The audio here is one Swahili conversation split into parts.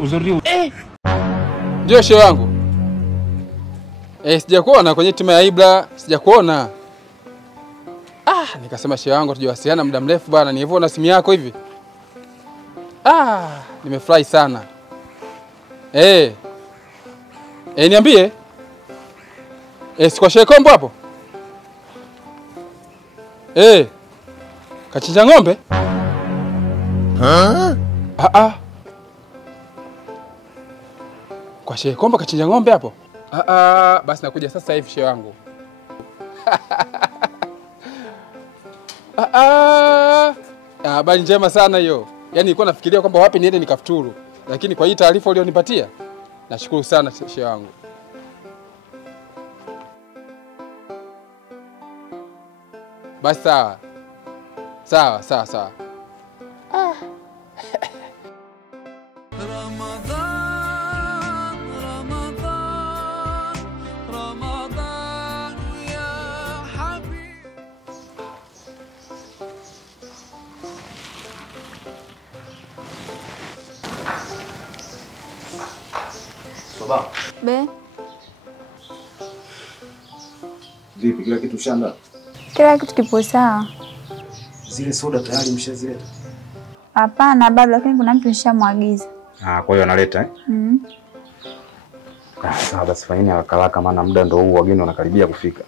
Uzuri. Ndio shehe wangu. Sijakuona kwenye timu ya Ibra, sijakuona. Nikasema shehe wangu tujawasiliana muda mrefu bwana, nilivyoona simu yako hivi. Nimefurahi sana. Niambie. Si kwa Shehe Kombo hapo? Kachinja ng'ombe? Kwa Shehe Kombo kachinja ng'ombe hapo? Basi nakuja sasa hivi shehe wangu. Habari njema sana hiyo. Yaani nilikuwa nafikiria kwamba wapi niende nikafuturu. Lakini kwa hii taarifa ulionipatia, nashukuru sana shehe wangu. Basi sawa. Sawa. Ramadan ya habib. Soba. Be. Vipi kila kitu shanda? Kila kitu kipo sawa. Zile soda tayari mshazileta? Hapana bado, lakini kuna mtu nishamwagiza. Kwa hiyo analeta Sawa basi fanyeni haraka maana muda ndio huu, wageni wanakaribia kufika.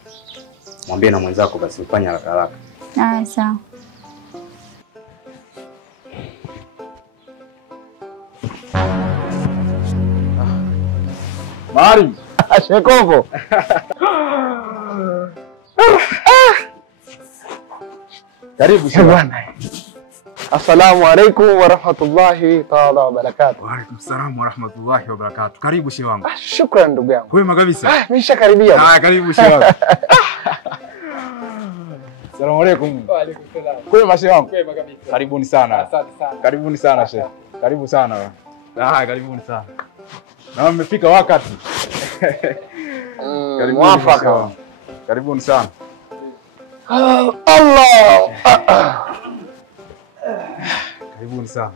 Mwambie na mwenzako basi ufanye haraka. Sawa. Maalim, Shehe Kombo. Karibu bwana. Assalamu alaykum wa rahmatullahi ta'ala wa barakatuh. Wa alaykum salaam wa rahmatullahi wa barakatuh. Karibu shehe wangu. Shukran ndugu yangu. Kwema kabisa. Mimi nishakaribia. Karibu shehe wangu. Assalamu alaykum. Wa alaykum salaam. Kwema shehe wangu. Kwema kabisa. Karibuni sana. Asante sana. Karibuni sana shehe. Karibu sana. Karibuni sana. Na mmefika wakati. Karibuni Mwafaka. Karibuni sana. Allah. Karibuni sana.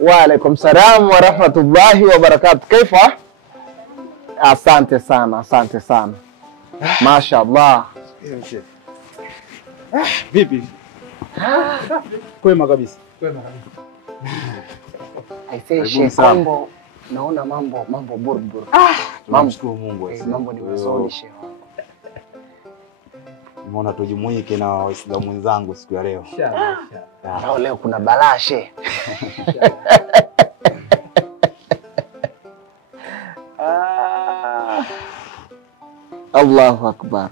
Wa alaykum salaam wa rahmatullahi wa barakatuh. Kaifa? Asante sana. Mashaallah. Vipi? Kwema kabisa. Aisee Shehe Kombo, naona mambo burbur. Tunamshukuru Mungu. Mambo ni mazuri shehe. Nimeona tujumuike na Waislamu wenzangu siku ya leo. Inshallah. Leo kuna balaa shehe. Allahu akbar.